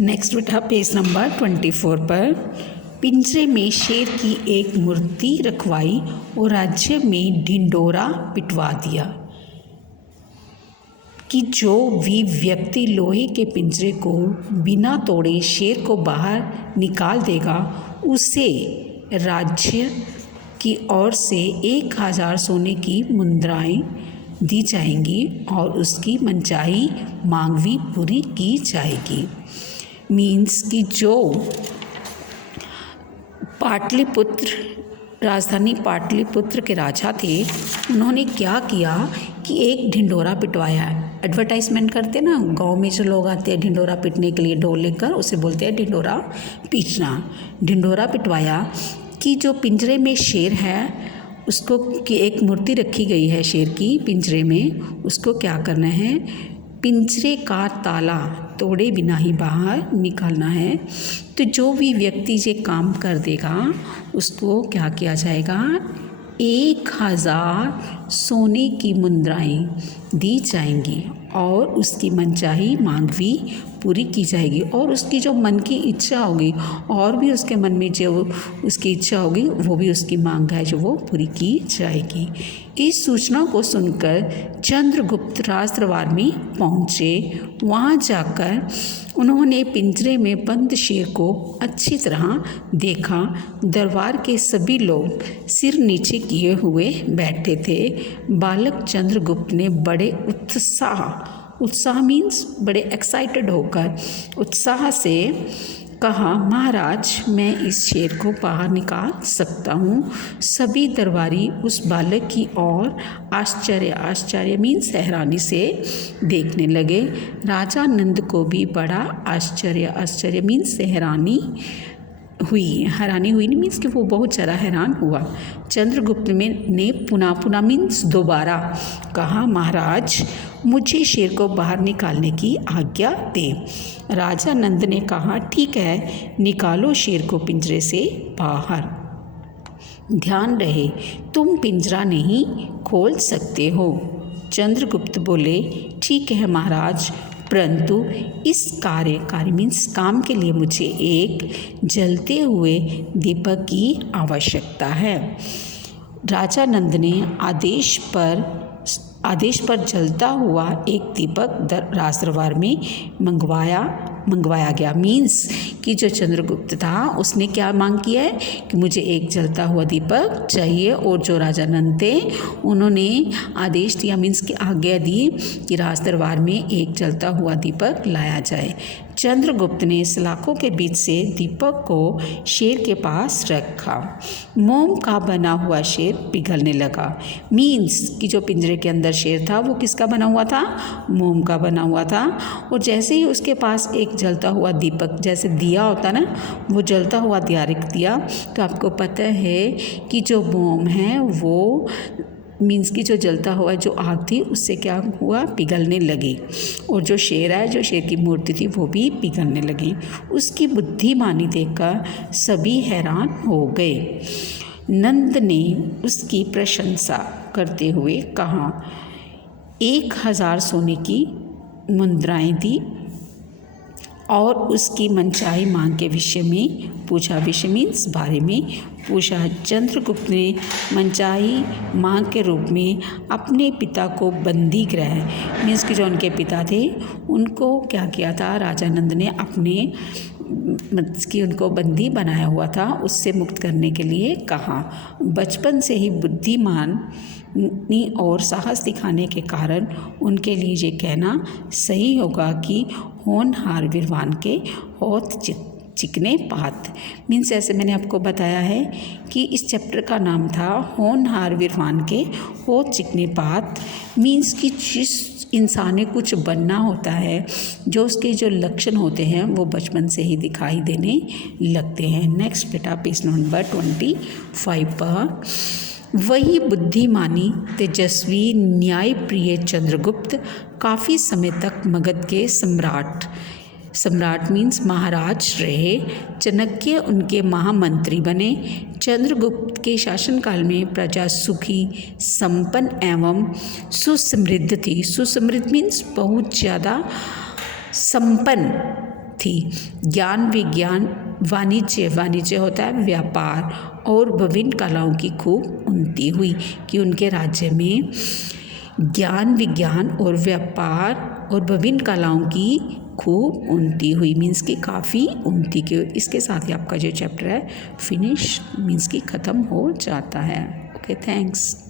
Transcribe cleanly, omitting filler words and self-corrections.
Next बेटा page number 24 पर पिंजरे में शेर की एक मूर्ति रखवाई और राज्य में ढिंढोरा पिटवा दिया कि जो भी व्यक्ति लोहे के पिंजरे को बिना तोड़े शेर को बाहर निकाल देगा उसे राज्य की ओर से 1000 सोने की मुद्राएं दी जाएंगी और उसकी मनचाही मांग भी पूरी की जाएगी। मीन्स कि जो पाटलिपुत्र राजधानी पाटलिपुत्र के राजा थे उन्होंने क्या किया कि एक ढिंढोरा पिटवाया। एडवर्टाइजमेंट करते ना, गांव में जो लोग आते हैं ढिंढोरा पीटने के लिए ढोल लेकर, उसे बोलते हैं ढिंढोरा पीटना। ढिंढोरा पिटवाया कि जो पिंजरे में शेर है उसको की एक मूर्ति रखी गई है शेर की पिंजरे में, उसको क्या करना है, पिंजरे का ताला तोड़े बिना ही बाहर निकालना है। तो जो भी व्यक्ति ये काम कर देगा उसको क्या किया जाएगा, 1000 सोने की मुद्राएं दी जाएंगी और उसकी मनचाही मांग भी पूरी की जाएगी और उसकी जो मन की इच्छा होगी और भी उसके मन में जो उसकी इच्छा होगी वो भी उसकी मांग है जो वो पूरी की जाएगी। इस सूचना को सुनकर चंद्रगुप्त राजदरबार में पहुँचे। वहाँ जाकर उन्होंने पिंजरे में बंद शेर को अच्छी तरह देखा। दरबार के सभी लोग सिर नीचे किए हुए बैठे थे। बालक चंद्रगुप्त ने बड़े उत्साह मीन्स बड़े एक्साइटेड होकर उत्साह से कहा, महाराज मैं इस शेर को बाहर निकाल सकता हूँ। सभी दरबारी उस बालक की ओर आश्चर्य मीन्स हैरानी से देखने लगे। राजा नंद को भी बड़ा आश्चर्य मीन्स हैरानी हुई मीन्स कि वो बहुत ज़्यादा हैरान हुआ। चंद्रगुप्त ने पुनः मीन्स दोबारा कहा, महाराज मुझे शेर को बाहर निकालने की आज्ञा दें। राजा नंद ने कहा, ठीक है, निकालो शेर को पिंजरे से बाहर। ध्यान रहे तुम पिंजरा नहीं खोल सकते हो। चंद्रगुप्त बोले, ठीक है महाराज, परंतु इस कार्य मीन्स काम के लिए मुझे एक जलते हुए दीपक की आवश्यकता है। राजा नंद ने आदेश पर जलता हुआ एक दीपक राजदरबार में मंगवाया गया। मीन्स कि जो चंद्रगुप्त था उसने क्या मांग किया है कि मुझे एक जलता हुआ दीपक चाहिए और जो राजा नंद थे उन्होंने आदेश दिया मीन्स कि आज्ञा दी कि राजदरबार में एक जलता हुआ दीपक लाया जाए। चंद्रगुप्त ने सलाखों के बीच से दीपक को शेर के पास रखा। मोम का बना हुआ शेर पिघलने लगा। मीन्स कि जो पिंजरे के अंदर शेर था वो किसका बना हुआ था, मोम का बना हुआ था। और जैसे ही उसके पास एक जलता हुआ दीपक जैसे दिया होता ना, वो जलता हुआ दिया रख दिया, तो आपको पता है कि जो मोम है वो मीन्स कि जो जलता हुआ जो आग थी उससे क्या हुआ, पिघलने लगी। और जो शेर है, जो शेर की मूर्ति थी वो भी पिघलने लगी। उसकी बुद्धिमानी देखकर सभी हैरान हो गए। नंद ने उसकी प्रशंसा करते हुए कहा, 1000 सोने की मुद्राएं दी और उसकी मनचाही मांग के विषय में पूछा। विषय मीन्स बारे में पूछा। चंद्रगुप्त ने मनचाही मांग के रूप में अपने पिता को बंदी गृह मीन्स कि जो उनके पिता थे उनको क्या किया था, राजा नंद ने अपने कि उनको बंदी बनाया हुआ था, उससे मुक्त करने के लिए कहा। बचपन से ही बुद्धिमान और साहस दिखाने के कारण उनके लिए ये कहना सही होगा कि होनहार वीरवान के होत चिकने पात। मीन्स ऐसे मैंने आपको बताया है कि इस चैप्टर का नाम था होनहार वीरवान के होत चिकने पात। मीन्स कि जिस इंसान ने कुछ बनना होता है, जो उसके जो लक्षण होते हैं वो बचपन से ही दिखाई देने लगते हैं। नेक्स्ट बेटा पेज नंबर 25 पर वही बुद्धिमानी तेजस्वी न्यायप्रिय चंद्रगुप्त काफ़ी समय तक मगध के सम्राट मीन्स महाराज रहे। चाणक्य उनके महामंत्री बने। चंद्रगुप्त के शासनकाल में प्रजा सुखी, संपन्न एवं सुसमृद्ध थी। सुसमृद्ध मीन्स बहुत ज़्यादा संपन्न थी। ज्ञान विज्ञान वाणिज्य, वाणिज्य होता है व्यापार, और विभिन्न कलाओं की खूब उन्नति हुई, कि उनके राज्य में ज्ञान विज्ञान और व्यापार और विभिन्न कलाओं की खूब उन्नति हुई, मीन्स कि काफ़ी उन्नति की। इसके साथ ही आपका जो चैप्टर है फिनिश, मीन्स कि ख़त्म हो जाता है। Okay, thanks.